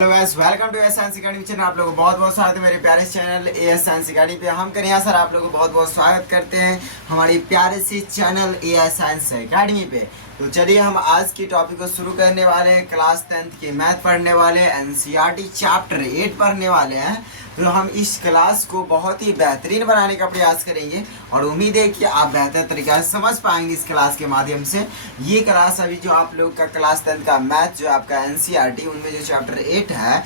Hello guys, welcome to S science academy channel. आप लोगों को बहुत बहुत स्वागत है मेरे प्यारे चैनल एएस साइंस अकेडमी पे। हम कन्हैया सर आप लोगों को बहुत बहुत स्वागत करते हैं हमारी प्यारे सी चैनल एएस साइंस अकेडमी पे। तो चलिए हम आज की टॉपिक को शुरू करने वाले हैं। क्लास 10th की मैथ पढ़ने वाले, एनसीईआरटी चैप्टर 8 पढ़ने वाले हैं। तो हम इस क्लास को बहुत ही बेहतरीन बनाने का प्रयास करेंगे और उम्मीद है कि आप बेहतर तरीके से समझ पाएंगे इस क्लास के माध्यम से। ये क्लास अभी जो आप लोग का क्लास 10 का मैथ जो आपका एनसीईआरटी उनमें जो चैप्टर 8 है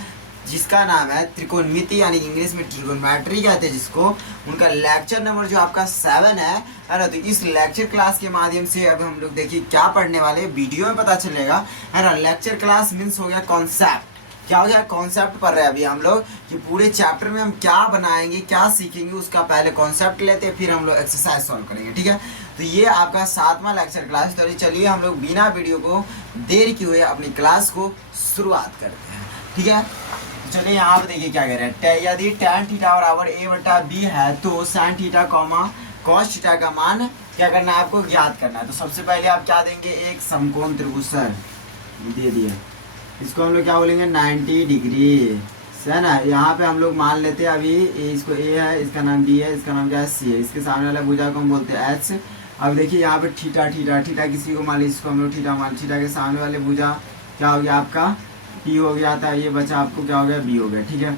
जिसका नाम है त्रिकोणमिति यानी इंग्लिश में ट्रिगोनोमेट्री कहते हैं जिसको, उनका लेक्चर नंबर जो आपका 7 है ना। तो इस लेक्चर क्लास के माध्यम से अब हम लोग देखिए क्या पढ़ने वाले, वीडियो में पता चलेगा है ना। लेक्चर क्लास मीन्स हो गया कॉन्सेप्ट, क्या हो गया कॉन्सेप्ट पढ़ रहे हैं अभी हम लोग कि पूरे चैप्टर में हम क्या बनाएंगे क्या सीखेंगे, उसका पहले कॉन्सेप्ट लेते हैं फिर हम लोग एक्सरसाइज सॉल्व करेंगे, ठीक है। तो ये आपका 7वां लेक्चर क्लास। तो चलिए हम लोग बिना वीडियो को देर किए हुए अपनी क्लास को शुरुआत करते हैं, ठीक है। चलिए यहाँ पे देखिए क्या कह रहे हैं। यदि tan थीटा बराबर a बटा b है तो sin theta comma cos theta का मान क्या करना है, आपको ज्ञात करना है। तो सबसे पहले आप क्या देंगे, एक समकोण त्रिभुज सर दे दिए, इसको हम लोग क्या बोलेंगे 90 डिग्री है ना। यहाँ पे हम लोग मान लेते हैं अभी इसको a है, इसका नाम b है, इसका नाम क्या है c है, इसके सामने वाला भुजा को हम बोलते हैं h। अब देखिए यहाँ पे थीटा थीटा थीटा किसी को मान लीजिए, इसको हम लोग थीटा मान, थीटा के सामने वाले भुजा क्या हो गया आपका p हो गया था, ये बचा आपको क्या हो गया b हो गया, ठीक है।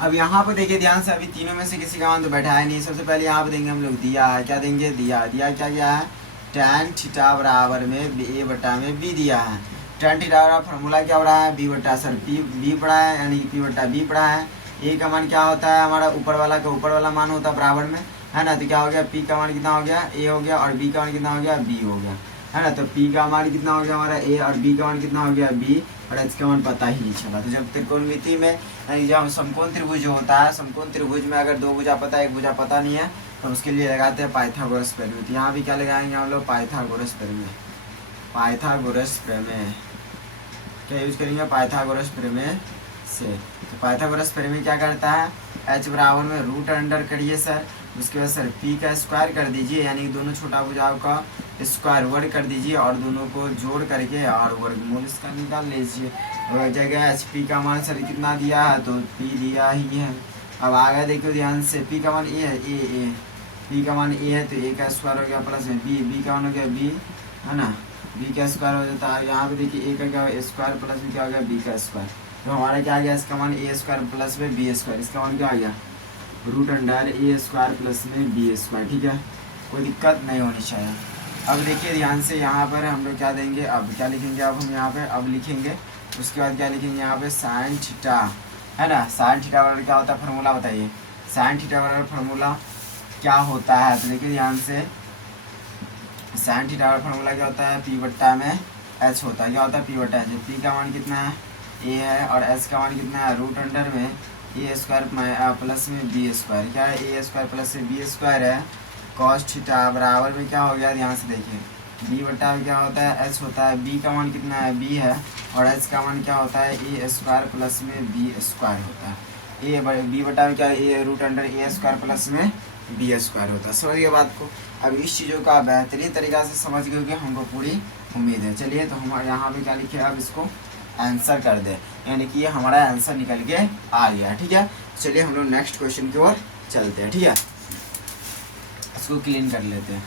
अब यहाँ पे देखिए ध्यान से, अभी तीनों में से किसी का मान तो बैठा है नहीं। सबसे पहले यहाँ पे देंगे हम लोग दिया है, क्या देंगे दिया, दिया क्या गया है tan थीटा बराबर में a बटा में b दिया है। tan थीटा का फॉर्मूला क्या पड़ा है, b बटा सर b पड़ा है यानी कि p बटा b पड़ा है। a का मान क्या होता है हमारा ऊपर वाला का ऊपर वाला मान होता है बराबर में, है ना। तो क्या हो गया p का मान कितना हो गया a हो गया और b का मान कितना हो गया b हो गया, है ना। तो p का मान कितना हो गया हमारा a और b का मान कितना हो गया b और h का मान पता ही नहीं चला। तो जब त्रिकोणमिति में जब समकोण त्रिभुज होता है, समकोण त्रिभुज में अगर दो भुजा पता है एक भुजा पता नहीं है तो उसके लिए लगाते हैं पाइथागोरस प्रमेय। तो यहाँ भी क्या लगाएंगे हम लोग पाइथागोरस प्रमेय, पाइथागोरस प्रमेय क्या यूज करेंगे, पाइथागोरस प्रमेय से। तो पाइथागोरस प्रमेय क्या करता है, h बराबर में रूट अंडर करिए सर, उसके बाद सर p का स्क्वायर कर दीजिए यानी दोनों छोटा भुजाओं का स्क्वायर वर्ग कर दीजिए और दोनों को जोड़ करके और वर्गमूल इसका निकाल लीजिए। और जगह एच पी का मान सर कितना दिया है, तो p दिया ही है। अब आगे देखो ध्यान से, p का मान a है, a p का मान a है तो a का स्क्वायर हो गया प्लस में b का मान हो गया b, है ना, b का स्क्वायर हो जाता है। यहाँ पे देखिए a का क्या स्क्वायर प्लस में क्या हो गया b का स्क्वायर। तो हमारा क्या आ गया, इसका मान a स्क्वायर प्लस में b स्क्वायर, इसका मान क्या आ गया root under a square plus में b स्क्वायर, ठीक है। कोई दिक्कत नहीं होनी चाहिए। अब देखिए ध्यान से, यहाँ पर हम लोग क्या देंगे, अब क्या लिखेंगे, अब हम यहाँ पे अब लिखेंगे, उसके बाद क्या लिखेंगे यहाँ पे साइन थीटा, है ना। साइन थीटा बराबर क्या होता है, फार्मूला बताइए। साइन थीटा बराबर फार्मूला क्या होता है, तो देखिए ध्यान से, साइन थीटा बराबर फार्मूला क्या होता है, p बट्टा में h होता है, क्या होता है p बट्टा h। p का मान कितना है a है और h का मान कितना है रूट अंडर में a स्क्वायर प्लस में b स्क्वायर, क्या है a स्क्वायर प्लस में b स्क्वायर है। कॉस थीटा बराबर में क्या हो गया, ध्यान से देखिए b बट्टा में क्या होता है h होता है, b का मान कितना है b है और h का मान क्या होता है a स्क्वायर प्लस में b स्क्वायर होता है। b बट्टा में क्या है a root under a square plus में b स्क्वायर होता है। समझिए बात को। अब इस चीज़ों का बेहतरीन तरीक़ा से समझ गए कि हमको पूरी उम्मीद है। चलिए तो हम यहाँ पे क्या लिखे, अब इसको आंसर कर दे यानी कि ये हमारा आंसर निकल के आ गया, ठीक है। चलिए हम लोग नेक्स्ट क्वेश्चन की ओर चलते हैं, ठीक है। इसको क्लीन कर लेते हैं।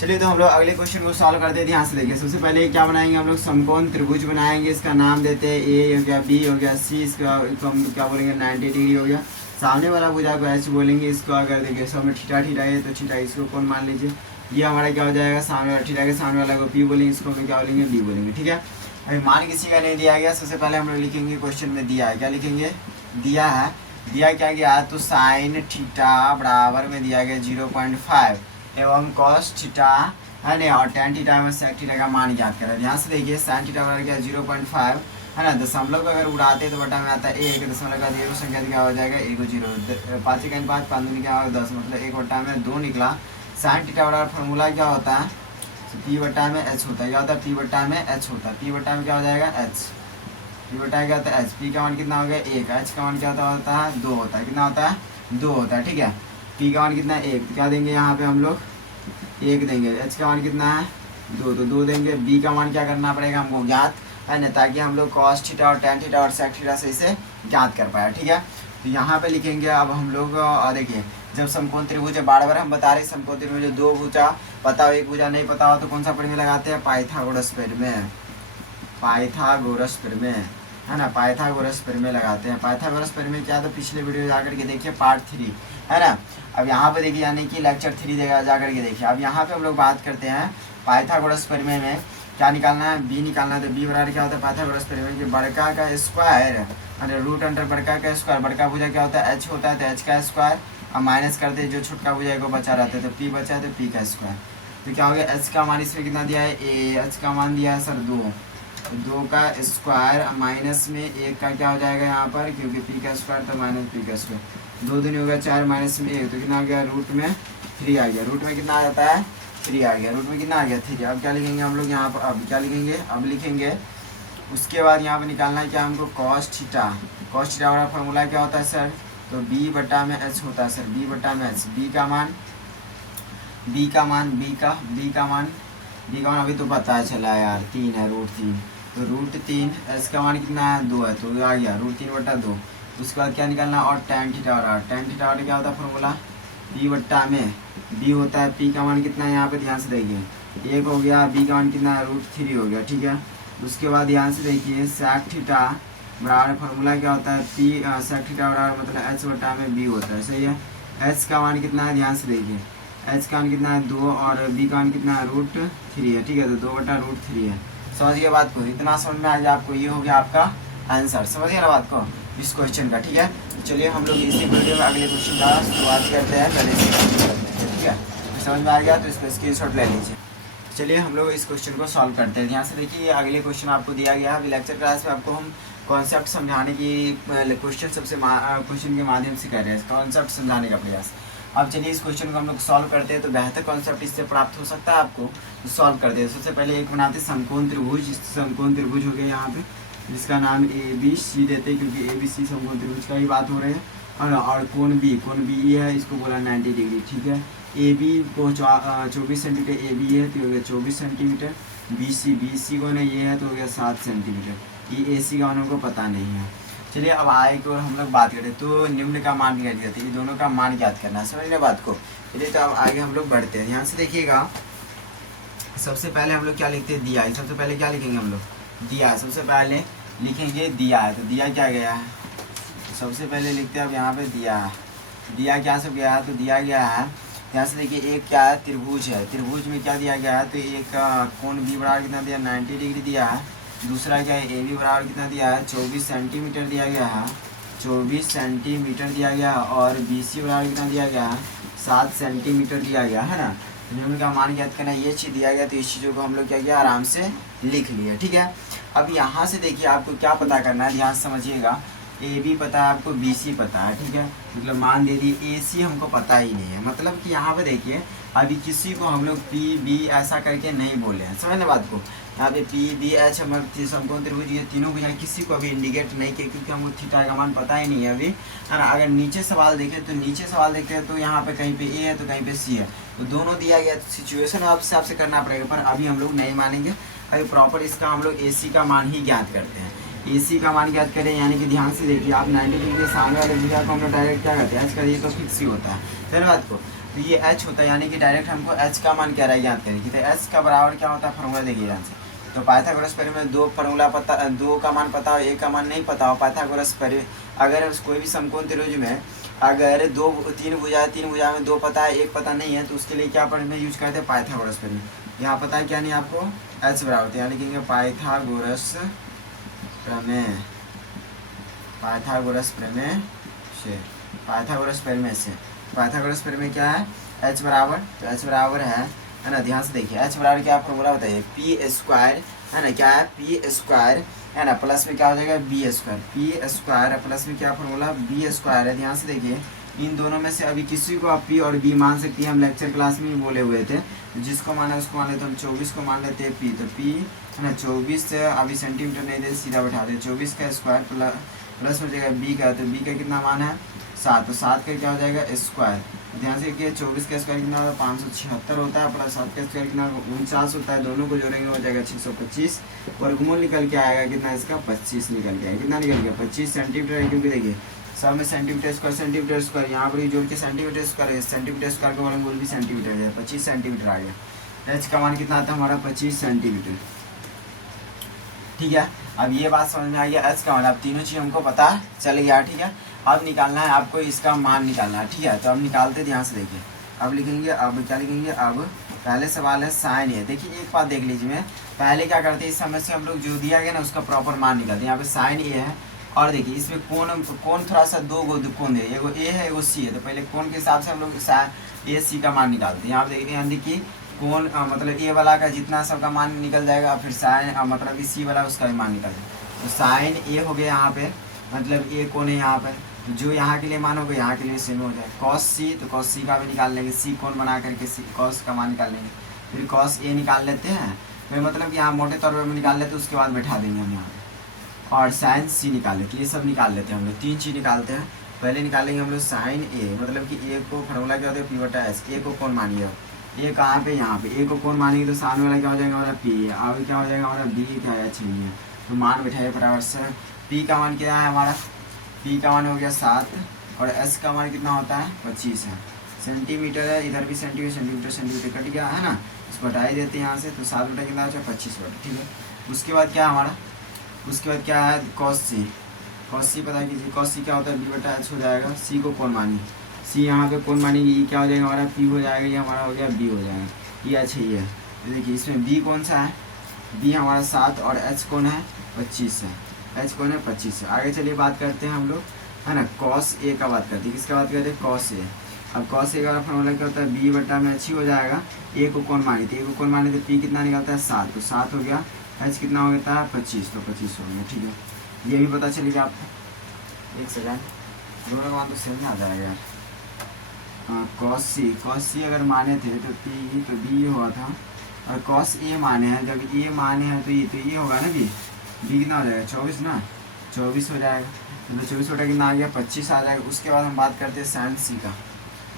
चलिए तो हम लोग अगले क्वेश्चन को सॉल्व करते हैं। ध्यान से देखिए, सबसे पहले क्या बनाएंगे हम लोग, समकोण त्रिभुज बनाएंगे। इसका नाम देते हैं a हो गया, b हो गया, c, इसका हम क्या बोलेंगे 90 डिग्री हो गया। सामने वाला भुजा को h बोलेंगे। इसको अगर देखिए सब में थीटा थीटा है तो थीटा, इसको कौन मान लीजिए, ये हमारा क्या हो जाएगा सामने वाला, थीटा के सामने वाला को p बोलेंगे, इसको हम क्या बोलेंगे b बोलेंगे, ठीक है। अभी मान किसी का नहीं दिया गया, सबसे पहले हम लोग लिखेंगे क्वेश्चन में दिया है, क्या लिखेंगे दिया है, दिया क्या गया तो साइन थीटा बराबर में दिया गया 0.5 एवं कॉस थीटा, है ना, और tan थीटा में सेक थीटा का मान याद करें। यहाँ से देखिए साइन थीटा बराबर क्या 0.5, है ना। दशमलव को अगर उड़ाते तो बटा में आता है 1, दशमलव का 0 संख्या क्या हो जाएगा 1 0, 5 1 5 5 दूनी क्या होगा 10, मतलब 1 बटा में 2 निकला। साइन थीटा बराबर फार्मूला क्या होता है, p बटा में h होता है, क्या होता है p बटा में h होता है, p बटा में क्या हो जाएगा h, p बटा क्या होता है h। p का मान कितना हो गया 1, h का मान क्या होता है 2 होता है, कितना होता है 2 होता है, ठीक है। p का मान कितना है 1, क्या देंगे यहाँ पे हम लोग 1 देंगे। h का मान कितना है 2, तो 2 देंगे। b का मान क्या करना पड़ेगा हमको ज्ञात, है ना, ताकि हम लोग कॉस थीटा और टेन थीटा और सेक थीटा से इसे ज्ञात कर पाए। ठीक है, तो यहाँ पे लिखेंगे अब हम लोग देखिए जब समकोण त्रिभुज बार बार हम बता रहे समकोण त्रिभुज दो भुजा पता हो एक भुजा नहीं पता हो तो कौन सा प्रमेय लगाते हैं, पाइथागोरस प्रमेय, पाइथागोरस प्रमेय, है ना, पाइथागोरस प्रमेय लगाते हैं। पाइथागोरस प्रमेय क्या है तो पिछले वीडियो जाकर के देखिए पार्ट 3, है ना। अब यहाँ पे देखिए यानी कि लेक्चर 3 देगा जाकर के देखिए। अब यहाँ पे हम लोग बात करते हैं पाइथागोरस प्रमेय में क्या निकालना है, बी निकालना है। तो बी बराबर क्या होता है पाइथागोरस प्रमेय के बड़का का स्क्वायर और रूट अंडर बड़का का स्क्वायर, बड़का भुजा क्या होता है एच होता है तो एच का स्क्वायर, अब माइनस करते हैं जो छोटका भुजा को बचा रहता है तो पी बचा है तो पी का स्क्वायर। तो क्या हो गया एच का मान इसमें कितना दिया है, एच का मान दिया है सर 2 का स्क्वायर माइनस में 1 का क्या हो जाएगा यहाँ पर, क्योंकि पी का स्क्वायर तो माइनस पी का स्क्वायर, 2 दूनी हो गया 4 माइनस में 1 तो कितना आ गया रूट में 3 आ गया, रूट में कितना आ जाता है 3 आ गया, रूट में कितना आ गया 3। अब क्या लिखेंगे हम लोग यहाँ पर, अब क्या लिखेंगे, अब लिखेंगे उसके बाद यहाँ पर निकालना है क्या हमको कॉस थीटा। कॉस थीटा वाला फॉर्मूला क्या होता है सर, तो बी बटा में एच होता है सर, बी बटा में एच, बी का मान अभी तो पता है चला यार 3 है, रूट 3, तो रूट 3 एच का मान कितना है 2 है तो आ गया रूट 3 बटा 2। उसके बाद क्या निकालना और टेन थीटा और टेन थीटा और क्या होता है फॉर्मूला, बी बट्टा में बी होता है पी का मान कितना है यहाँ पे ध्यान से देखिए 1 हो गया, बी का मान कितना है रूट 3 हो गया। ठीक है, उसके बाद ध्यान से देखिए सेक थीटा बराबर फॉर्मूला क्या होता है पी सेक थीटा बराबर मतलब एच बट्टा में बी होता है, सही है। एच का मान कितना है ध्यान से देखिए, एच का मान कितना है 2 और बी का मान कितना है रूट 3 है। ठीक है, तो 2 बटा रूट 3 है। समझ गए बात को, इतना समझ में आ जाए आपको, ये हो गया आपका आंसर, समझ गया ना बात को इस क्वेश्चन का। ठीक है, चलिए हम लोग इसी वीडियो में अगले क्वेश्चन का शुरुआत करते हैं, पहले से करते हैं। ठीक है, समझ में आ गया तो इसको स्क्रीनशॉट ले लीजिए। चलिए हम लोग इस क्वेश्चन को सॉल्व करते हैं। ध्यान से देखिए अगले क्वेश्चन आपको दिया गया है, लेक्चर क्लास में आपको हम कॉन्सेप्ट समझाने की क्वेश्चन के माध्यम से कर रहे हैं, कॉन्सेप्ट समझाने का प्रयास। अब चलिए इस क्वेश्चन को हम लोग सॉल्व करते हैं, तो बेहतर कॉन्सेप्ट इससे प्राप्त हो सकता है आपको, तो सॉल्व करते हैं। सबसे पहले एक बनाते हैं समकोण त्रिभुज, समकोण त्रिभुज हो गया यहाँ पे, जिसका नाम ABC देते हैं क्योंकि ABC समकोण त्रिभुज का ही बात हो रही है। और कोण BE है, इसको बोला 90 डिग्री। ठीक है, AB को 24 सेंटीमीटर AB है तो हो गया 24 सेंटीमीटर, BC को ना ये है तो हो गया 7 सेंटीमीटर। ये AC का हमको पता नहीं है। चलिए अब आए को हम लोग बात करें तो निम्न का मान ज्ञात करते हैं, दोनों का मान ज्ञात करना है, समझ रहे बात को। चलिए तो अब आगे हम लोग बढ़ते हैं, ध्यान से देखिएगा। सबसे पहले हम लोग क्या लिखते हैं दिया है, सबसे पहले क्या लिखेंगे हम लोग दिया है, सबसे पहले लिखेंगे दिया है। तो दिया क्या गया है, सबसे पहले लिखते हैं अब यहाँ पे दिया है, दिया क्या सब गया है तो दिया गया है। यहाँ से देखिए एक क्या है त्रिभुज है, त्रिभुज में क्या दिया गया है तो एक कोण बी बराबर कितना दिया 90 डिग्री दिया है। दूसरा क्या है ए बी बराबर कितना दिया है 24 सेंटीमीटर दिया गया है, 24 सेंटीमीटर दिया गया। और बी सी बराबर कितना दिया गया है 7 सेंटीमीटर दिया गया है ना। निम्न का मान ज्ञात करना, ये चीज़ दिया गया तो इस चीज़ों को हम लोग क्या किया आराम से लिख लिया। ठीक है, अब यहाँ से देखिए आपको क्या पता करना है, ध्यान समझिएगा। ए बी पता है आपको, बी सी पता है, ठीक है, मतलब मान दे दिए। ए सी हमको पता ही नहीं है, मतलब कि यहाँ पे देखिए अभी किसी को हम लोग पी बी ऐसा करके नहीं बोले हैं, समझ ना बात को। यहाँ पे पी बी एच हम समकोण त्रिभुज ये तीनों बुझाएं, किसी को अभी इंडिकेट नहीं किया क्योंकि हमको थीटा का मान पता ही नहीं है अभी, है ना। अगर नीचे सवाल देखें तो नीचे सवाल देखते हैं तो यहाँ पे कहीं पे ए है तो कहीं पे सी है, तो दोनों दिया गया सिचुएशन हिसाब से करना पड़ेगा। पर अभी हम लोग नहीं मानेंगे, अभी प्रॉपर इसका हम लोग ए सी का मान ही ज्ञात करते हैं। AC का मान ज्ञात करें, यानी कि ध्यान से देखिए आप 90 डिग्री के सामने वाले भुजा को हम लोग डायरेक्ट क्या करते हैं एच कर दिए तो फिक्स ही होता है, फिर बात को। तो ये H होता है, यानी कि डायरेक्ट हमको H का मान क्या रहा है ज्ञात करेंगे। तो H का बराबर क्या होता है फॉर्मूला देखिए ध्यान से। तो पाइथागोरस प्रमेय में 2 फॉर्मूला पता, 2 का मान पता हो, 1 का मान नहीं पता हो। पाइथागोरस प्रमेय अगर कोई भी समकोण त्रिभुज में अगर 3 भुजा में 2 पता है 1 पता नहीं है तो उसके लिए क्या प्रमेय यूज करते हैं पाइथागोरस प्रमेय। यहाँ पता है क्या नहीं आपको H बराबर, यहाँ लिखेंगे पाइथागोरस प्रमेय, पाइथागोरस प्रमेय से, पाइथागोरस प्रमेय से। पाइथागोरस प्रमेय क्या है H बराबर, तो H बराबर है ना। ध्यान से देखिए H बराबर क्या फॉर्मूला बताइए पी स्क्वायर, है ना, क्या है पी स्क्वायर, है ना, प्लस में क्या हो जाएगा B square, P square plus में क्या फॉर्मूला बी स्क्वायर है। ध्यान से देखिए इन दोनों में से अभी किसी को आप पी और बी मान सकती हैं, हम लेक्चर क्लास में ही बोले हुए थे, जिसको माना उसको मान लेते। हम 24 को मान लेते हैं पी, तो पी है ना 24 से अभी सेंटीमीटर नहीं दे सीधा बैठा दे, 24 का स्क्वायर प्लस प्लस हो जाएगा बी का, तो बी का कितना मान है 7, तो 7 का क्या हो जाएगा स्क्वायर। ध्यान से देखिए 24 का स्क्वायर कितना होता है 576 होता है, प्लस 7 का स्क्वायर कितना 49 होता है, दोनों को जोड़ेंगे हो जाएगा 625। वर्गमूल निकल के आएगा कितना इसका 25 निकल के आएगा। कितना निकल गया 25 सेंटीमीटर है, क्योंकि देखिए सब में सेंटीमीटर स्क्वायर यहाँ पर जोड़ के सेंटीमीटर स्क्वायर का वर्गमूल भी सेंटीमीटर है, 25 सेंटीमीटर आ गया। एच का मान कितना आता है हमारा 25 सेंटीमीटर। ठीक है, अब ये बात समझ में आ गया, एच का मान, अब तीनों चीज़ हमको पता चल गया। ठीक है, अब निकालना है आपको इसका मान निकालना है। ठीक है, तो अब निकालते ध्यान से देखिए, अब लिखेंगे, अब क्या लिखेंगे, अब पहले सवाल है साइन ए। देखिए एक बात देख लीजिए, मैं पहले क्या करते हैं इस समय से हम लोग जो दिया गया ना उसका प्रॉपर मान निकालते हैं। यहाँ पे साइन ए है और देखिए इसमें कोण थोड़ा सा दो कोण है, एगो ए है एगो सी है, तो पहले कोण के हिसाब से हम लोग ए सी का मान निकालते हैं। यहाँ पे देखिए यानी कि कोण मतलब ए वाला का जितना सबका मान निकल जाएगा, फिर साइन मतलब कि सी वाला उसका भी मान निकल जाएगा। तो साइन ए हो गया यहाँ पे, मतलब ए कोण है यहाँ पे, जो यहाँ के लिए मान होगा यहाँ के लिए सेम हो जाए। कॉस सी, तो कॉस सी का भी निकाल लेंगे, सी कोण बना करके सी कॉस का मान निकाल लेंगे। फिर कॉस ए निकाल लेते हैं, फिर मतलब कि यहाँ मोटे तौर पर निकाल लेते हैं, उसके बाद बैठा देंगे हम यहाँ पे। और साइन सी निकाल लेते, ये सब निकाल लेते हैं हम लोग, 3 चीज़ निकालते हैं। पहले निकालेंगे हम लोग साइन ए, मतलब कि ए को फॉर्मूला क्या होता है P/S, ए को कौन मानिए, ए कहाँ पे यहाँ पे, ए को कौन मानेंगे तो सामने वाला क्या हो जाएगा हमारा पी, आगे क्या हो जाएगा हमारा बी क्या है चाहिए, तो मान बैठाइए फटाफट से। पी का मान क्या है हमारा, पी का मान हो गया 7 और एस का मान कितना होता है 25 है, सेंटीमीटर है, इधर भी सेंटीमीटर कट गया है ना, इसको हटा ही देते हैं यहाँ से, तो 7 बटा कितना हो जाए 25 बटा। ठीक है, उसके बाद क्या हमारा, उसके बाद क्या है कॉस सी, पता कीजिए कॉस सी क्या होता है B/H हो जाएगा। सी को कौन मानिए, सी यहाँ पे कौन मानेगी, ये क्या हो जाएगा हमारा पी हो जाएगा, ये हमारा हो गया बी हो जाएगा, ये अच्छा ही है। तो देखिए इसमें बी कौन सा है, बी हमारा 7 और एच कौन है 25 है, एच कौन है 25 है। आगे चलिए बात करते हैं हम लोग, है ना, कॉस ए का बात करते हैं, किसका बात करते हैं कॉस ए। अब कॉस ए का फॉर्मूला क्या होता है B/H हो जाएगा, ए को कौन मानी थी, ए को कौन माने तो पी कितना निकलता है 7, तो 7 हो गया, एच कितना हो जाता है 25, तो 25 हो गया। ठीक है, ये भी पता चलेगा आपको, एक सेकेंड, दोनों का मान तो सेम आ जाएगा यार। कॉस सी अगर माने थे तो पी तो बी हुआ था, और कॉस ए माने हैं, जब ए माने हैं तो ये होगा ना बी कितना हो जाएगा 24 ना, 24 हो जाएगा, तो 24 बटा कितना आ गया 25 आ जाएगा। उसके बाद हम बात करते हैं साइन सी का,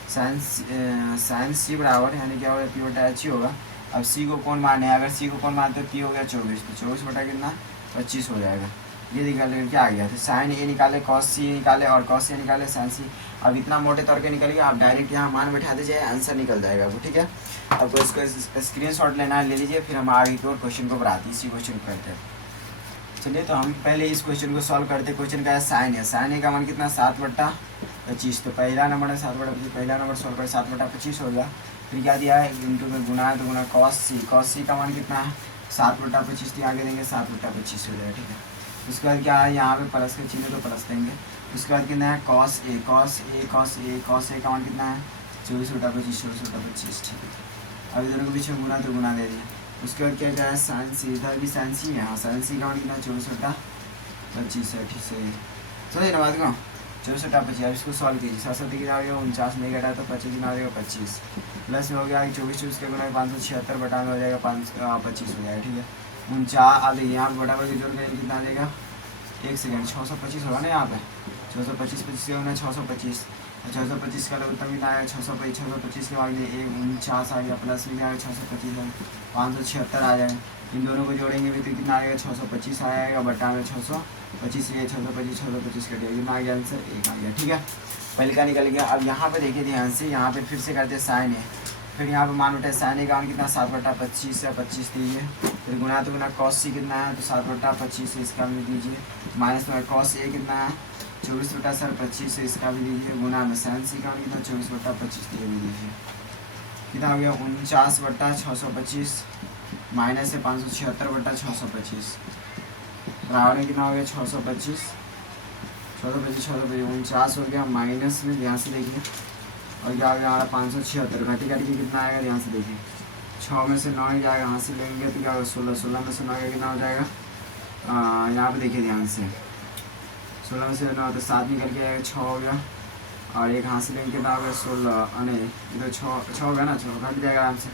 साइन सी बराबर यानी क्या होगा P/H ही होगा। अब सी को कौन माने हैं, अगर सी को कौन मानते हैं पी हो गया 24, तो 24 बटा कितना 25 हो जाएगा। ये निकाले क्या आ गया, तो साइन ए निकाले, कॉस सी निकाले और कॉस ए निकाले, साइन सी। अब इतना मोटे तौर पे निकल गया, आप डायरेक्ट यहाँ मान बैठा दीजिए, आंसर निकल जाएगा वो। ठीक है, आपको इसको स्क्रीनशॉट लेना है, ले लीजिए, फिर हम आगे की ओर क्वेश्चन को बढ़ाते हैं, इसी क्वेश्चन को करते हैं। चलिए तो हम पहले इस क्वेश्चन को सॉल्व करते हैं। क्वेश्चन का है साइन ए का मान कितना 7/25, तो पहला नंबर है 7/25, पहला नंबर सॉल्व कर 7/25 हो गया। फिर क्या दिया है इंटू में गुना है, तो गुना कॉस सी का मान कितना है 7/25, आगे देंगे 7/25 हो जाएगा। ठीक है, उसके बाद क्या है यहाँ पे प्लस का चिन्ह, तो प्लस देंगे। उसके बाद कितना है कॉस ए का मान कितना है 24/25। ठीक है, अब इधर के बीच में गुना, तो गुना दे दिया। उसके बाद क्या है साइन सी, इधर भी साइन सी है, हाँ साइन सी का मान कितना 24/25 है। ठीक से समझे ना बात को, 24/25। अब इसको सॉल्व कीजिए, 7 कितना आ गया 49 नहीं घटा तो 25 कितना आ जाएगा 25, प्लस में हो गया 24 के गुना 576 बटा में हो जाएगा 25 हो जाएगा। ठीक है, 49 आ जाइए यहाँ पर बटा बटी जोड़ के कितना आ जाएगा, एक सेकेंड 625 होगा ना यहाँ पे, 625 का होना 625, 625 का लोग तभी आएगा 625 के बाद में 49 आ गया, प्लस में जाएगा 625 है 576 आ जाएगा। इन दोनों को जोड़ेंगे भी तो कितना आएगा 625 आएगा, बटा में 625 625 कटेगा, कितना आ गया आंसर 1 आ गया। ठीक है, पहले का निकल गया। अब यहाँ पे देखिए ध्यान से, यहाँ पे फिर से करते हैं साइन ए, फिर यहाँ पे मान उठे साइन ए का मान कितना 7/25 है, 25 दीजिए, फिर गुना तो गुना कॉस सी कितना है तो 7/25 है, इसका भी दीजिए, माइनस में कॉस ए कितना है 24/25 है, इसका भी दीजिए, गुना में साइन सी का मान कितना 24/25 भी दीजिए, कितना हो गया 49/625, माइनस है 576/625, बराबर में कितना हो गया 625 49 हो गया, माइनस में ध्यान से देखिए, और क्या आ गया हमारा 576, घटी घटी के कितना आएगा ध्यान से देखिए, 6 में से 9 ही जाएगा, यहाँ से लेंगे तो क्या होगा 16 में से 9 का कितना हो जाएगा, यहाँ पे देखिए ध्यान से 16 में से 9 तो 7 निकल के आएगा, 6 हो गया, और एक हाथ से लेंगे कितना होगा 16, नहीं इधर 6 होगा ना, 6 घट जाएगा आराम से,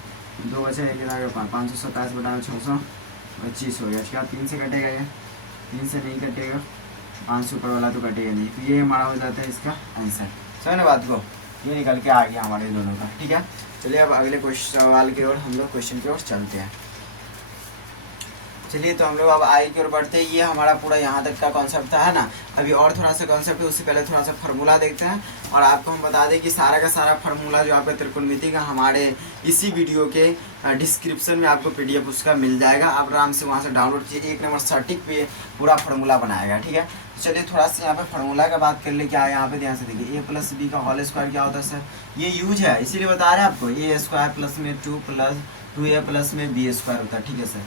2 बचे कितना आएगा 527 बटा 625 हो गया। ठीक है, 3 से कटेगा, ये 3 से नहीं कटेगा, 5 से ऊपर वाला तो कटेगा नहीं, तो ये हमारा हो जाता है इसका आंसर। समझ ना बात को, ये निकल के आ गया हमारे दोनों का। ठीक है, चलिए अब अगले क्वेश्चन सवाल की ओर हम लोग क्वेश्चन की ओर चलते हैं। चलिए तो हम लोग अब आई की ओर बढ़ते हैं। ये हमारा पूरा यहाँ तक का कॉन्सेप्ट था, है ना। अभी और थोड़ा सा कॉन्सेप्ट है, उससे पहले थोड़ा सा फार्मूला देखते हैं। और आपको हम बता दें कि सारा का सारा फार्मूला जो आपका त्रिकोणमिति का हमारे इसी वीडियो के डिस्क्रिप्शन में आपको PDF उसका मिल जाएगा। आप आराम से वहाँ से डाउनलोड कीजिए, 1 नंबर सटीक पे पूरा फार्मूला बनाएगा। ठीक है, चलिए थोड़ा सा यहाँ पे फार्मूला का बात कर ले। क्या है यहाँ पे, ध्यान से देखिए, a + b का होल स्क्वायर क्या होता है सर, ये यूज है इसीलिए बता रहे हैं आपको। a² प्लस में 2a प्लस में b² होता है। ठीक है सर,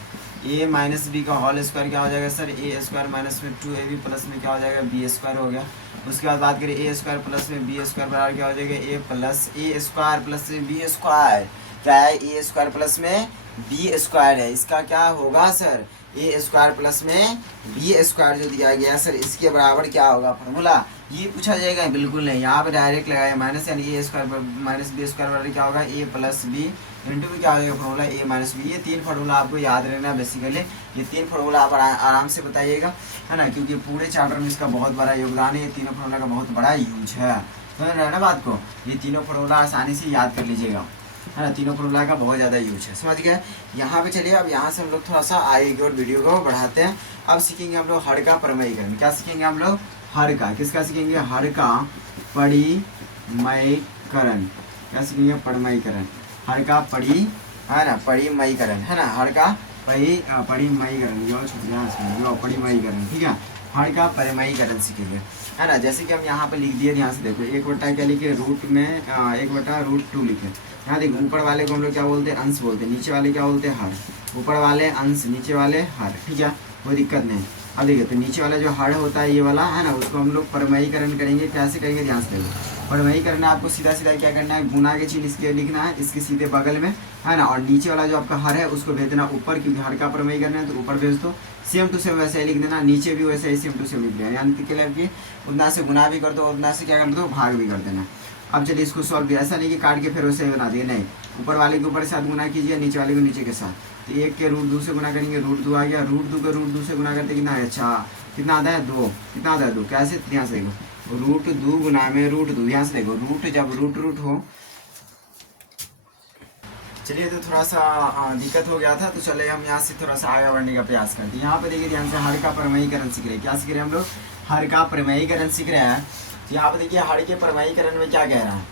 a - b का होल स्क्वायर क्या हो जाएगा सर, a² माइनस में 2ab प्लस में क्या हो जाएगा, b² हो गया। उसके बाद बात करें a² प्लस में b² बराबर क्या हो जाएगा, a² प्लस में b²। क्या है, a² प्लस में b² है, इसका क्या होगा सर, a² प्लस में b² जो दिया गया सर, इसके बराबर क्या होगा फार्मूला, ये पूछा जाएगा। बिल्कुल नहीं, यहाँ पे डायरेक्ट लगाया माइनस, यानी a² माइनस b² बराबर क्या होगा, a + b इंटू में क्या हो जाएगा फार्मूला, a - b। ये 3 फार्मूला आपको याद रहना बेसिकली। ये 3 फार्मूला आप आराम से बताइएगा, है ना, क्योंकि पूरे चैप्टर में इसका बहुत बड़ा योगदान है। ये तीनों फार्मूला का बहुत बड़ा यूज है, समझ रहे हैं ना बात को। ये तीनों फार्मूला आसानी से याद कर लीजिएगा, है ना, तीनों फार्मूला का बहुत ज़्यादा यूज है, समझ गए। यहाँ पे चलिए अब यहाँ से हम लोग थोड़ा सा आगे और वीडियो को बढ़ाते हैं। अब सीखेंगे हम लोग हर का परिमेयीकरण। क्या सीखेंगे हम लोग, हर का, किसका सीखेंगे, हर का परिमेयीकरण। क्या सीखेंगे, परिमेयीकरण, हर का है ना, परिमेयीकरण, है ना, हर का परिमेयीकरण, परिमेयीकरण। ठीक है, हर का परिमेयीकरण सीखेंगे, है ना। जैसे कि हम यहाँ पे लिख दिए, ध्यान से देखो, 1/, क्या लिखे, रूट में 1/√2 लिखे। यहाँ देखो, ऊपर वाले को हम लोग क्या बोलते हैं, अंश बोलते हैं, नीचे वाले क्या बोलते हैं, हर। ऊपर वाले अंश, नीचे वाले हर। ठीक है, कोई दिक्कत नहीं। अब देखिए, तो नीचे वाला जो हर होता है ये वाला, है ना, उसको हम लोग परिमेयीकरण करेंगे। कैसे करेंगे, ध्यान से देखो। परिमेयीकरण आपको सीधा सीधा क्या करना है, गुना के चिन्ह इसके लिखना है, इसके सीधे बगल में, है ना। और नीचे वाला जो आपका हर है उसको भेज देना ऊपर, क्योंकि हर का परिमेयीकरण है तो ऊपर भेज दो। सेम टू सेम वैसे ही लिख देना, नीचे भी वैसे ही सेम टू सेम लिख देना, यानी कि उतना से गुना भी कर दो, उतना से क्या कर दो, भाग भी कर देना। अब चलिए इसको सॉल्व किया, ऐसा नहीं कि काट के फिर वैसे ही बना दिए, नहीं। ऊपर वाले के ऊपर के साथ गुना कीजिए, नीचे वाले को नीचे के साथ। तो 1 के √2 से गुना करेंगे, √2 आ गया। √2 के √2 से गुना करते कितना है, अच्छा कितना आता है, 2। कितना आता है, 2। कैसे, ध्यान से देखो, √2 गुना में √2, ध्यान से देखो, रूट जब रूट हो। चलिए तो थोड़ा सा दिक्कत हो गया था, तो चले हम यहाँ से थोड़ा सा आगे बढ़ने का प्रयास करते हैं। यहाँ पे देखिए ध्यान से, हर का परिमेयीकरण सीख रहे हैं। क्या सीख रहे हैं हम लोग, हर का परिमेयीकरण सीख रहे हैं। तो यहाँ पे देखिए, हर के परिमेयीकरण में क्या कह रहा है,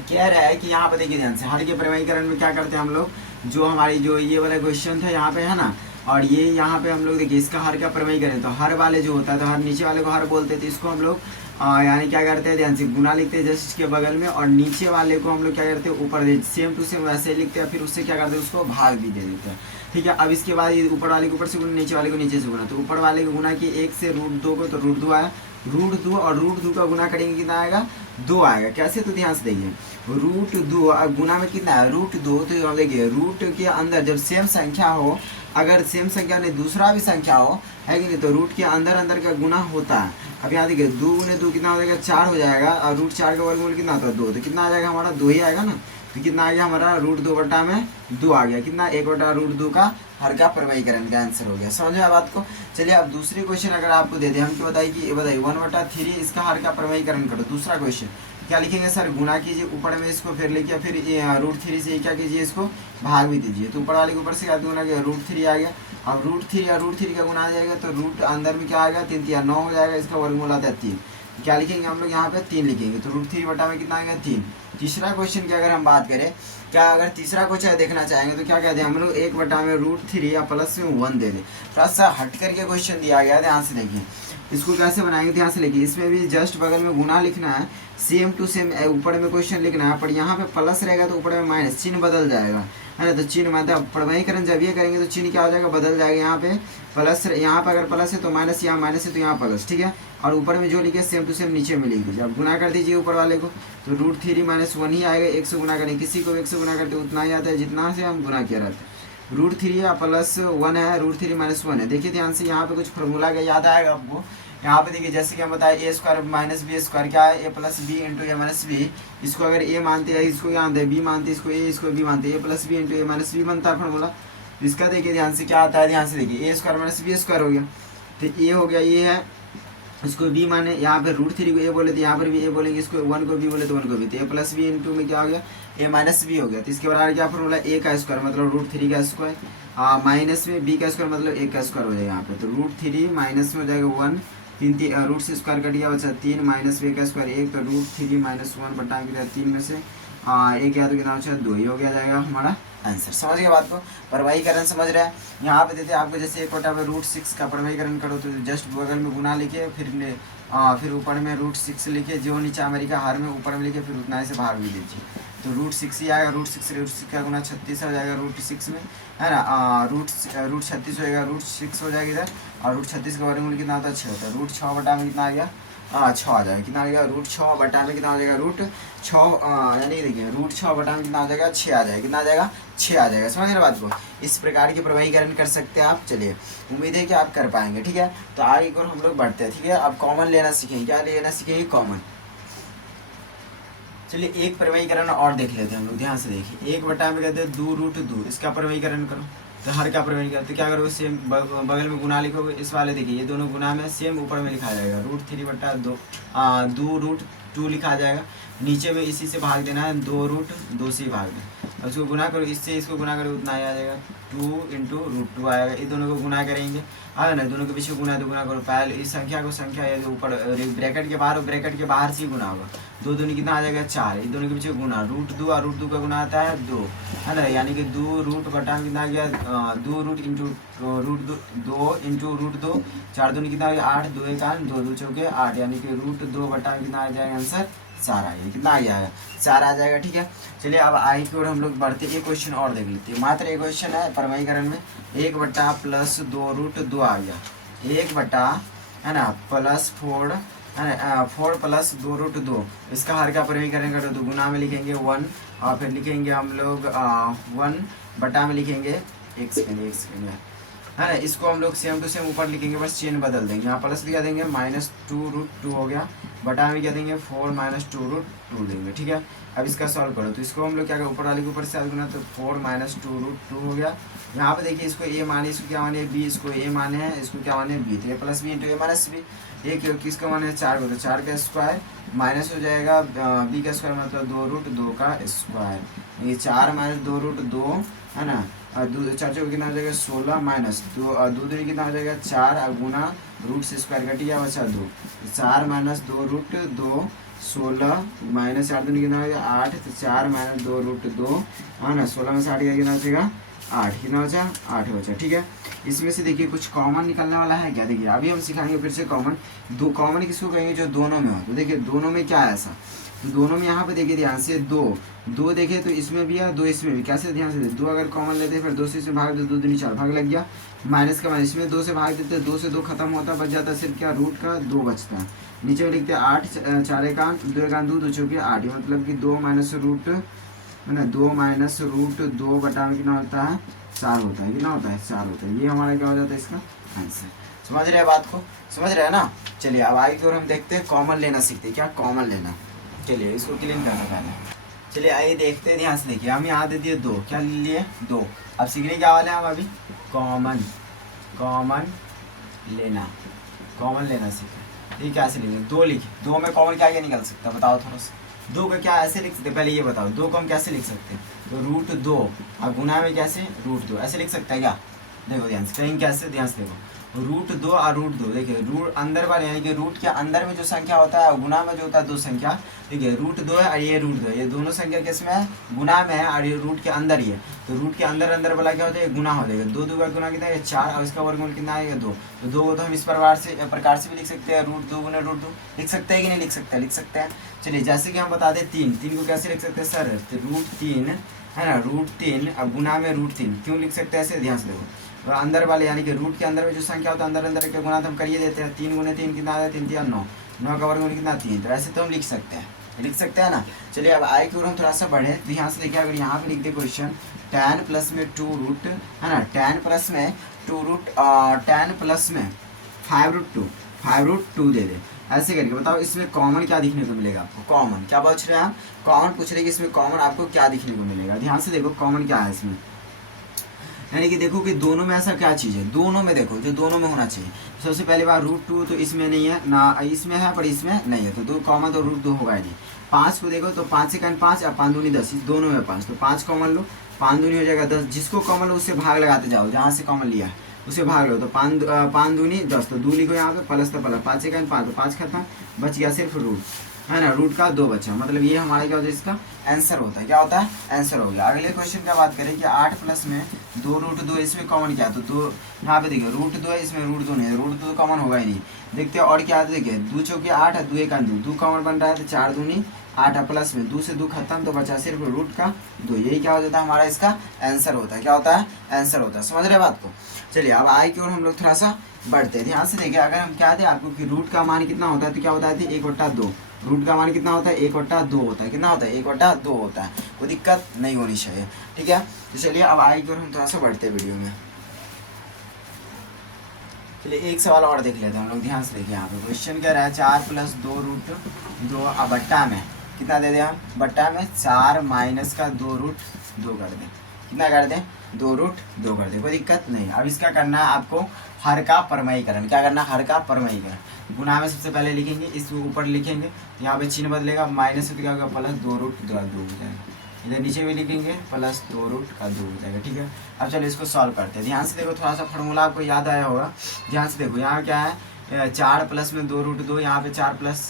कह रहा है कि यहाँ पे देखिए ध्यान से, हर के परिमेयीकरण में क्या करते हैं हम लोग, जो हमारी जो ये वाला क्वेश्चन था यहाँ पे, है ना, और ये यहाँ पे हम लोग देखिए इसका हर का परिमेयीकरण, तो हर वाले जो होता है, तो हर नीचे वाले को हर बोलते थे, इसको हम लोग यानी क्या करते हैं, ध्यान से गुना लिखते हैं जस्ट इसके बगल में, और नीचे वाले को हम लोग क्या करते हैं, ऊपर सेम टू सेम वैसे लिखते हैं, फिर उससे क्या करते हैं, उसको भाग भी दे देते हैं। ठीक है, अब इसके बाद ऊपर वाले को ऊपर से गुना, नीचे वाले को नीचे से गुना। तो ऊपर वाले को गुना की 1 से √2 को, तो √2 आया। √2 और √2 का गुना करेंगे, कितना आएगा, 2 आएगा। कैसे, तो ध्यान से देखिए, √2 और गुना में कितना है, √2। तो देखिए, रूट के अंदर जब सेम संख्या हो, अगर सेम संख्या नहीं दूसरा भी संख्या हो, है कि नहीं, तो रूट के अंदर अंदर का गुना होता है। अब यहाँ देखिए, 2 × 2 कितना हो जाएगा, 4 हो जाएगा, और √4 का वर्गमूल कितना होता है, 2। तो कितना आ जाएगा हमारा, 2 ही आएगा ना। तो कितना आ गया हमारा, √2/2 आ गया। कितना, 1/√2 का हर का परिमेयीकरण का आंसर हो गया। समझ में बात को। चलिए अब दूसरी क्वेश्चन अगर आपको दे दें, हम क्या बताइए कि बताइए 1/3 इसका हर का परिमेयीकरण करो। दूसरा क्वेश्चन क्या लिखेंगे सर, गुना कीजिए ऊपर में इसको, फिर लिखिए, फिर √3 से क्या कीजिए, इसको भाग भी दीजिए। तो ऊपर वाले के ऊपर से क्या गुना किया, √3 आ गया। अब √3 या √3 का गुना आ जाएगा, तो रूट अंदर में क्या आएगा, 3 × 9 हो जाएगा, इसका वर्गमूल आता है 3। क्या लिखेंगे हम लोग यहाँ पे, 3 लिखेंगे। तो √3 में कितना आ गया, 3। तीसरा क्वेश्चन की अगर हम बात करें, क्या अगर तीसरा क्वेश्चन देखना चाहेंगे तो क्या कहते हैं हम लोग, 1/√3 या प्लस में 1 दे दें। थोड़ा सा हट करके क्वेश्चन दिया गया है, ध्यान से देखिए। इसको कैसे बनाएंगे, ध्यान से देखिए, इसमें भी जस्ट बगल में गुना लिखना है, सेम टू सेम ऊपर में क्वेश्चन लिखना है, पर यहाँ पे प्लस रहेगा तो ऊपर में माइनस, चिन्ह बदल जाएगा, है ना। तो चिन्ह मतलब परिमेयीकरण जब ये करेंगे तो चिन्ह क्या हो जाएगा, बदल जाएगा। यहाँ पे प्लस, यहाँ पे अगर प्लस है तो माइनस, यहाँ माइनस है तो यहाँ प्लस। ठीक है, और ऊपर में जो लिखे सेम टू सेम नीचे में लिख दीजिए। अब गुना कर दीजिए ऊपर वाले को, तो √3 - 1 ही आएगा। 1 से गुना करें, किसी को 1 से गुना करते उतना ही आता है जितना से हम गुना किया रहता है। √3 या +1 है, √3 - 1 है। देखिए ध्यान से, यहाँ पे कुछ फॉर्मूला का याद आएगा आपको। यहाँ पे देखिए, जैसे कि हम बताए, a² - b² क्या है, a + b × a - b। इसको अगर a मानते हैं, इसको क्या मानते हैं, b मानते हैं, इसको a, इसको b मानते हैं, a + b × a - b बनता है फॉर्मूला। इसका देखिए ध्यान से क्या आता है, ध्यान से देखिए, a² - b² हो गया। तो a हो गया, ये है इसको बी माने, यहाँ पे √3 को ए बोले तो यहाँ पर भी ए बोलेंगे, इसको 1 को बी बोले तो 1 को बी, तो ए प्लस बी इंटू में क्या हो गया, ए माइनस बी हो गया। तो इसके बराबर क्या फॉर्मूला, ए का स्क्वायर मतलब √3 का स्क्वायर, माइनस में बी का स्क्वायर मतलब ए का स्क्वायर हो जाएगा यहाँ पे। तो √3 माइनस में हो जाएगा 1, 3 रूट से स्क्वायर कट गया बचा 3 माइनस बी का स्क्वायर 1, तो √3 माइनस 1 बटा के 3 में से एक या तो कितना बचा 2, ये हो गया जाएगा हमारा आंसर। समझ गए बात को, परवहीकरण समझ रहे हैं। यहाँ पे देते हैं आपको जैसे 1/√6 का परवहीकरण करो तो जस्ट बगल में गुना लिखे, फिर ऊपर में √6 लिखे, जो नीचे अमेरिका हर में ऊपर में लिखे, फिर उतना से भाग भी दीजिए। तो √6 ही आएगा, √6 का गुना 36 हो जाएगा √6 में, है ना। √36 हो जाएगा, √6 हो जाएगा इधर, और √36 का वर्गमूल कितना होता है 6 होता है। √6 बटा में कितना आ गया 6 आ जाएगा, कितना आ जाएगा √6 बटा में कितना हो जाएगा √6, यानी देखिए √6 बटा में कितना आ जाएगा 6 आ जाएगा, कितना आ जाएगा 6 आ जाएगा। समझ रहे बात को, इस प्रकार के प्रवाहीकरण कर सकते हैं आप। चलिए उम्मीद है कि आप कर पाएंगे, ठीक है। तो आगे और हम लोग बढ़ते हैं, ठीक है। अब कॉमन लेना सीखेंगे, क्या लेना सीखेंगे, कॉमन। चलिए एक प्रवाहीकरण और देख लेते हैं हम लोग, ध्यान से देखिए। 1 बटा में कहते हैं 2√2, इसका प्रवाहीकरण करो, तो हर का प्रवाहीकरण तो क्या करोगे, सेम बगल में गुना लिखोगे। इस वाले देखिए ये दोनों गुना में सेम ऊपर में लिखा जाएगा, √3 बटा 2, 2√2 लिखा जाएगा। नीचे में इसी से भाग देना है, 2√2 से भाग देना, उसको गुना करो, इससे इसको गुना करो, उतना ही आ जाएगा 2 × √2 आएगा। ये दोनों को गुना करेंगे, आगे ना दोनों के पीछे गुना तो गुना करो, पहले इस संख्या को संख्या ये ऊपर ब्रैकेट के बाहर, ब्रैकेट के बाहर से ही गुना होगा। 2 दूनी कितना आ जाएगा 4, ये दोनों के पीछे गुना, √2 और √2 का गुना आता है 2, है ना। यानी कि 2 बटा में कितना आ गया 2 √2 × √2, 4 दूनी कितना आ गया 8, 2 1 8, 2 2 चौके 8, यानी कि √2 बटा में कितना आ जाएगा आंसर 4 आएगा, कितना आ जाएगा 4 आ जाएगा, ठीक है। चलिए अब आई की ओर हम लोग बढ़ते, एक क्वेश्चन और देख लेते हैं, मात्र एक क्वेश्चन है परवहीकरण में। 1 बटा प्लस 2√2 आ गया, 1 बटा, है ना, प्लस 4, है ना, 4 प्लस 2√2, इसका हर का परवहीकरण करो तो गुना में लिखेंगे 1, और फिर लिखेंगे हम लोग 1 बटा में लिखेंगे, एक सेकेंड है ना, इसको हम लोग सेम टू सेम ऊपर लिखेंगे, बस चेन बदल देंगे, यहाँ प्लस लिखा देंगे -2√2 हो गया, बटा में क्या देंगे 4 - 2√2 देंगे, ठीक है। अब इसका सॉल्व करो तो इसको हम लोग क्या करें, ऊपर वाले के ऊपर से गुना, तो 4 - 2√2 हो गया। यहाँ पे देखिए इसको ए माने, इसको क्या माने बी, इसको ए माने हैं, इसको क्या माने बी, तो ए प्लस बी इंटू ए माइनस बी। एक किसका माने 4 को, तो 4 का स्क्वायर माइनस हो जाएगा बी का स्क्वायर मतलब 2√2 का स्क्वायर, ये 4 - 2√2, है ना, 4 चौके कितना हो जाएगा 16 माइनस 2, 2 दूनी कितना हो जाएगा 4, और गुना रूट से स्क्वायर कट गया बचा 2, 4 - 2√2, 16 माइनस 4 दूनी कितना हो गया 8, तो 4 - 2√2, है ना, 16 में से 8 कितना बचेगा 8, कितना बचा 8 बचा, ठीक है। इसमें से देखिए कुछ कॉमन निकलने वाला है क्या, देखिए अभी हम सिखाएंगे फिर से कॉमन। कॉमन किसको कहेंगे, जो दोनों में हो। तो देखिए दोनों में क्या है ऐसा, तो दोनों में यहाँ पे देखिए ध्यान से 2 देखे तो इसमें भी है, 2 इसमें भी, कैसे ध्यान से 2 अगर कॉमन लेते हैं फिर 2 से इसमें भाग देते, 2 दूनी 4 भाग लग गया, माइनस का माइनस, इसमें 2 से भाग देते, 2 से 2 खत्म होता, बच जाता सिर्फ क्या रूट का 2 बचता है। नीचे में लिखते हैं 8, 4 1 8, 2 1 2, 2 चौके 8, मतलब कि 2 - √, है ना, 2 - √2 बटा में कितना होता है 4 होता है, कितना होता है 4 होता है। ये हमारा क्या हो जाता है इसका आंसर। समझ रहे हैं बात को, समझ रहे हैं ना। चलिए अब आगे की ओर हम देखते हैं, कॉमन लेना सीखते हैं, क्या कॉमन लेना। चलिए इसको क्लीन करना पहले, चलिए आइए देखते हैं, ध्यान से देखिए। हम यहाँ दे दिए 2, क्या ले लिए 2, अब सीखने क्या वाले हैं हम अभी, कॉमन लेना सीखें। ठीक है, ऐसे लिखेंगे 2 लिखे, 2 में कॉमन क्या क्या निकल सकता है बताओ थोड़ा सा। 2 का क्या ऐसे लिख सकते हैं, पहले ये बताओ 2 को हम कैसे लिख सकते हैं, तो √2 और गुना में कैसे √2, ऐसे लिख सकते हैं क्या, देखो ध्यान से कहीं कैसे, ध्यान से देखो √2 और √2, देखिए रूट अंदर वाले यानी कि रूट के अंदर में जो संख्या होता है गुना में जो होता है 2 संख्या, देखिए √2 है और ये √2 है, ये दोनों संख्या किस में है गुना में है, और ये रूट के अंदर ही है, तो रूट के अंदर वाला क्या होता है गुना हो जाएगा। 2 का गुना कितना है 4, और इसका वर्गमूल कितना आएगा 2, तो 2 को तो हम इस प्रकार से भी लिख सकते हैं, √2 × √2 लिख सकते हैं कि नहीं लिख सकते हैं। चलिए जैसे कि हम बता दें 3 को कैसे लिख सकते हैं सर, तो √3 है ना, √3 अब गुना में √3 क्यों लिख सकते हैं ऐसे, ध्यान से देखो, और अंदर वाले यानी कि रूट के अंदर में जो संख्या होता है अंदर के गुना तो हम करिए देते हैं, 3 × 3 कितना आता है 3 3 9, 9 का वर्गमूल कितना 3, तो ऐसे तो हम लिख सकते हैं ना। चलिए अब आए की ओर हम थोड़ा सा बढ़े, तो यहाँ से देखिए अगर यहाँ पे लिख दे क्वेश्चन tan प्लस में 2√, है ना, tan प्लस में 5√2 दे दे, ऐसे करके बताओ इसमें कॉमन क्या दिखने को मिलेगा आपको, कॉमन क्या पूछ रहे हैं आप, कॉमन पूछ रहे हैं कि इसमें कॉमन आपको क्या दिखने को मिलेगा। ध्यान से देखो कॉमन क्या है इसमें, यानी कि देखो कि दोनों में ऐसा क्या चीज़ है, दोनों में देखो जो दोनों में होना चाहिए। सबसे पहली बार √2 तो इसमें नहीं है ना, इसमें है पर इसमें नहीं है, तो 2 कॉमन तो √2 होगा ही नहीं। 5 को देखो तो 5 से 5 और 5 दूनी 10, दोनों में 5, तो 5 कॉमन लो, 5 दूनी हो जाएगा 10, जिसको कॉमन लो उससे भाग लगाते जाओ, जहाँ से कॉमन लिया है उसे भाग लो, तो 5 दूनी 10, तो 2 लिखो यहाँ पे, प्लस तो प्लस, 5 से 5 तो 5 खत्म, बच गया सिर्फ रूट, है ना, रूट का 2 बचा, मतलब ये हमारा क्या होता है, इसका आंसर होता है, क्या होता है, आंसर हो गया। अगले क्वेश्चन का बात करें कि 8 प्लस में 2√2, इसमें कॉमन क्या है, तो 2 यहाँ पे देखिए √2 है, इसमें √2 नहीं है, √2 कॉमन होगा ही नहीं। देखते हैं और क्या है, देखिए 2 चौके 8 और 2 एक 2 कॉमन बन रहा है, तो 4 दूनी 8 प्लस में 2 से 2 खत्म, तो बचा सिर्फ रूट का 2, यही क्या हो जाता है, हमारा इसका आंसर होता है, क्या होता है, आंसर होता है। समझ रहे बात को। चलिए अब आई की ओर हम लोग थोड़ा सा बढ़ते हैं, ध्यान से देखिए। अगर हम क्या थे आपको कि रूट का मान कितना होता है, तो क्या बताए थे, 1/2, रूट का मान कितना होता है, 1/2 होता है, कितना होता है, 1/2 होता है, कोई दिक्कत नहीं होनी चाहिए, ठीक है। तो चलिए अब आई की ओर हम थोड़ा सा बढ़ते हैं वीडियो में। चलिए एक सवाल और देख लेते हैं हम लोग, ध्यान से देखिए। यहाँ पे क्वेश्चन क्या रहा है, 4 + 2√2 अब बट्टा में कितना दे दें, हम बट्टा में 4 माइनस का 2√2 कर दें, कितना कर दें, 2√2 कर दें, कोई दिक्कत नहीं। अब इसका करना है आपको हर का परमयीकरण, क्या करना है, हर का परमयीकरण। गुणा में सबसे पहले लिखेंगे, इसको ऊपर लिखेंगे, यहाँ पे चिन्ह बदलेगा, माइनस से क्या होगा, प्लस 2√2 हो जाएगा, इधर नीचे भी लिखेंगे प्लस 2√2 हो जाएगा, ठीक है। अब चलो इसको सॉल्व करते हैं, ध्यान से देखो, थोड़ा सा फार्मूला आपको याद आया होगा, ध्यान से देखो। यहाँ क्या है, 4 प्लस में 2√2, यहाँ पे 4 प्लस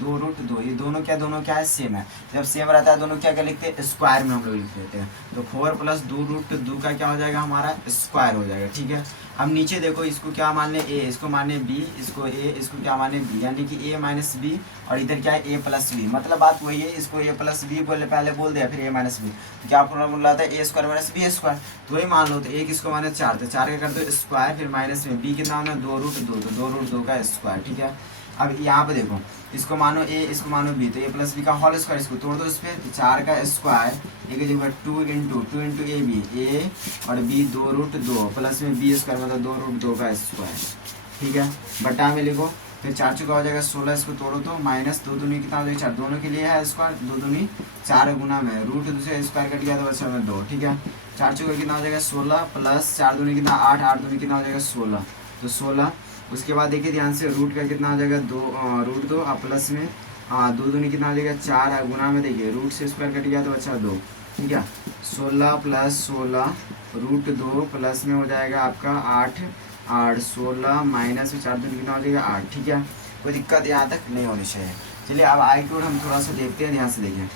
2√2, ये दोनों क्या है, सेम है। जब सेम रहता है दोनों क्या लिखते हैं, स्क्वायर में हम लोग लिख देते हैं, तो 4 + 2√2 का क्या हो जाएगा, हमारा स्क्वायर हो जाएगा, ठीक है। हम नीचे देखो, इसको क्या मान लें, ए, इसको माने बी, इसको ए, इसको क्या माने बी, यानी कि a - b, और इधर क्या है, a + b, मतलब बात वही है, इसको a + b पहले बोल दिया, फिर a - b, तो क्या फॉर्मूला था, a² - b², तो वही मान लो, तो एक इसको माने 4, तो 4 का कर दो स्क्वायर, फिर माइनस में b कितना होना, 2√2, तो 2√2 का स्क्वायर, ठीक है। अब यहाँ पे देखो, इसको मानो a, इसको मानो b, तो a + b का होल स्क्वायर, इसको तोड़ दो इस पर, तो 4 का स्क्वायर, एक जगह 2 × ab, a और b 2√2 प्लस में b² मतलब 2√2 का स्क्वायर, ठीक है, बटा में लिखो, फिर 4 चुका हो जाएगा 16, इसको तोड़ो तो माइनस 2 दूनी कितना हो जाएगा, 4, दोनों के लिए है स्क्वायर, 2 दूनी 4 गुना में √2 से स्क्वायर कट गया तो बचा में 2, ठीक है। 4 चुका कितना हो जाएगा 16, प्लस 4 दूनी कितना 8, 8 दूनी कितना हो जाएगा 16, तो 16। उसके बाद देखिए ध्यान से, रूट का कितना हो जाएगा, 2√2 और प्लस में 2 दूनी कितना हो जाएगा 4, गुना में देखिए रूट से स्क्वायर कट गया तो बचा 2, ठीक है। 16 + 16 √2 प्लस में हो जाएगा आपका 8, 16 माइनस में 4 दूनी कितना हो जाएगा 8, ठीक है। कोई दिक्कत यहाँ तक नहीं होनी चाहिए। चलिए अब आई की ओर हम थोड़ा सा देखते हैं, ध्यान से देखिए।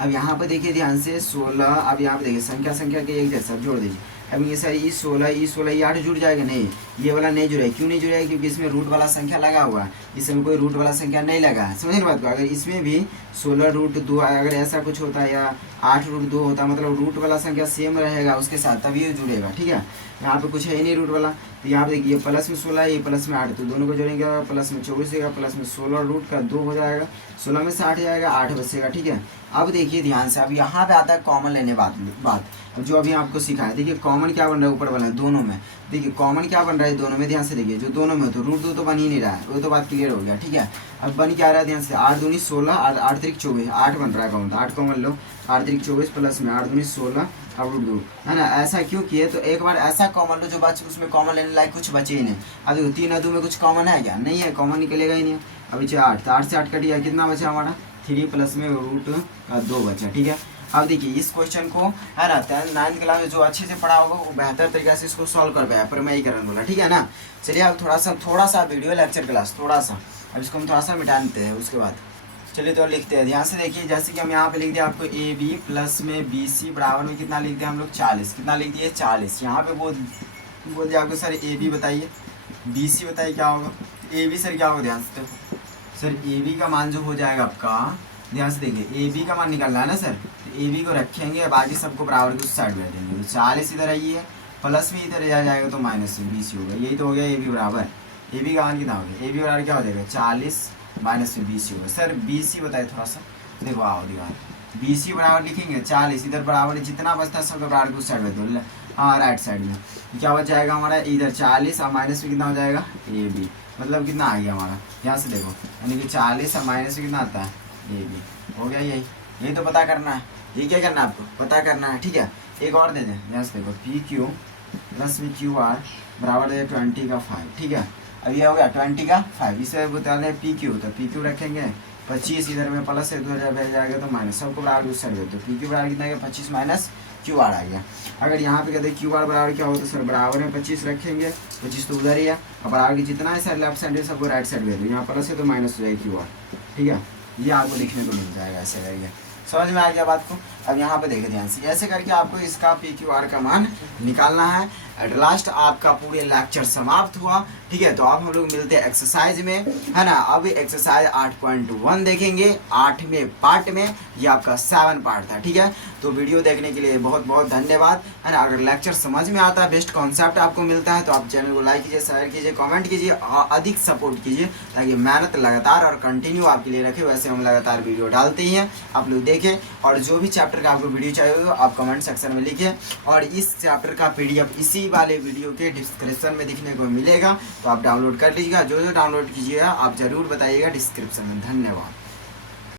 अब यहाँ पर देखिए ध्यान से 16, अब यहाँ पे देखिए संख्या के एक जैसा जोड़ दीजिए। अब ये सर E16 ये 8 जुड़ जाएगा, नहीं ये वाला नहीं जुड़ा है, क्यों नहीं जुड़ा है, क्योंकि इसमें रूट वाला संख्या लगा हुआ है, इसमें कोई रूट वाला संख्या नहीं लगा है, समझे ना बात को। अगर इसमें भी 16√2 अगर ऐसा कुछ होता है या 8√2 होता, मतलब रूट वाला संख्या सेम रहेगा उसके साथ, तभी ये जुड़ेगा, ठीक है। यहाँ पे कुछ है ही नहीं रूट वाला, तो यहाँ पे देखिए प्लस में 16 ये प्लस में 8, तो दोनों को जोड़ेंगे, प्लस में 24 देगा, प्लस में 16 रूट का 2 हो जाएगा, 16 में से 8 जाएगा, 8 बचेगा, ठीक है। अब देखिए ध्यान से, अब यहाँ पे आता है कॉमन लेने बात। अब जो अभी आपको सिखाया, देखिए कॉमन क्या बन रहा है ऊपर वाला दोनों में, देखिए कॉमन क्या बन रहा है दोनों में, ध्यान से देखिए, जो दोनों में तो √2 तो बन ही नहीं रहा है, वो तो बात क्लियर हो गया, ठीक है। अब बन क्या रहा है, ध्यान से 8 दूनी 16 और 8 3 24, 8 बन रहा है कॉमन, तो 8 कॉमन लो, 8 3 24 प्लस में 8 दूनी 16 और √2, है ना। ऐसा क्यों किए, तो एक बार ऐसा कॉमन लो जो बच, उसमें कॉमन लेने लायक कुछ बचे ही नहीं। अब देखो 3 और 2 में कुछ कॉमन है क्या, नहीं है, कॉमन निकलेगा ही नहीं। अभी 8, तो 8 से 8 कट गया, कितना बचा हमारा 3 प्लस में √2 बचा, ठीक है। अब देखिए इस क्वेश्चन को, है ना, 9th क्लास में जो अच्छे से पढ़ा होगा वो बेहतर तरीके से इसको सॉल्व कर पाया, परमयीकरण बोला, ठीक है ना। चलिए अब थोड़ा सा वीडियो लेक्चर क्लास थोड़ा सा, अब इसको हम थोड़ा सा मिटा देते हैं उसके बाद। चलिए तो लिखते हैं, ध्यान से देखिए, जैसे कि हम यहाँ पे लिख दिया आपको AB प्लस में BC बराबर में कितना लिख दिया हम लोग 40, कितना लिख दिए 40। यहाँ पे बोल दिया आपको सर AB बताइए, BC बताइए क्या होगा, AB सर क्या होगा, ध्यान से देखो सर, AB का मान जो हो जाएगा आपका, ध्यान से देखिए AB का मान निकालना है ना सर, तो AB को रखेंगे, बाकी सबको बराबर के उस साइड बैठ देंगे, तो 40 इधर आई है, प्लस में इधर आ जाएगा तो माइनस में BC होगा, यही तो हो गया AB बराबर, AB का मान कितना हो गया, AB बराबर क्या हो जाएगा 40 माइनस में BC होगा। सर BC बताए थोड़ा सा, देखो आओ दीवार, BC बराबर लिखेंगे 40, इधर बराबर जितना बचता है सबका बराबर के उस साइड बैठ दो, हाँ राइट साइड में क्या बच जाएगा हमारा, इधर 40 और माइनस में कितना हो जाएगा AB, मतलब कितना आ गया हमारा, यहाँ से देखो, यानी कि 40 और माइनस में कितना आता है AB, हो गया। यही तो पता करना है, ये क्या करना है आपको पता करना है, ठीक है। एक और दे दें, यहाँ से देखो पी क्यू प्लस में क्यू आर बराबर है 20 का 5, ठीक है। अब ये हो गया 20 का 5, इसे बता दें पी क्यू, तो पी क्यू रखेंगे 25, इधर में प्लस है 2000 बैठ जाएगा तो माइनस, सबको बराबर उस साइड दे, तो पी क्यू बराबर कितना है 25 माइनस क्यू आर आ गया। अगर यहाँ पे कहते हैं क्यू आर बराबर क्या हो तो सर बराबर में 25 रखेंगे, 25 तो उधर ही है, और बराबर की जितना है सर लेफ्ट साइड है सबको राइट साइड भेज दो, यहाँ प्लस है तो माइनस हो जाएगी क्यू आर, ठीक है। ये आपको लिखने को मिल जाएगा ऐसे करके, समझ में आ गया बात को। अब यहाँ पे देखिए ध्यान से, ऐसे करके आपको इसका पी क्यू आर का मान निकालना है। एट लास्ट आपका पूरे लेक्चर समाप्त हुआ, ठीक है। तो अब हम लोग मिलते हैं एक्सरसाइज में, है ना। अब एक्सरसाइज 8.1 देखेंगे 8वें पार्ट में, ये आपका 7 पार्ट था, ठीक है। तो वीडियो देखने के लिए बहुत बहुत धन्यवाद, है ना। अगर लेक्चर समझ में आता है, बेस्ट कॉन्सेप्ट आपको मिलता है, तो आप चैनल को लाइक कीजिए, शेयर कीजिए, कमेंट कीजिए और अधिक सपोर्ट कीजिए, ताकि मेहनत लगातार और कंटिन्यू आपके लिए रखे। वैसे हम लगातार वीडियो डालते ही हैं, आप लोग देखें। और जो भी चैप्टर का आपको वीडियो चाहिए होगा आप कमेंट सेक्शन में लिखिए, और इस चैप्टर का PDF इसी वाले वीडियो के डिस्क्रिप्शन में दिखने को मिलेगा, तो आप डाउनलोड कर लीजिएगा। जो जो डाउनलोड कीजिएगा आप ज़रूर बताइएगा डिस्क्रिप्शन में। धन्यवाद।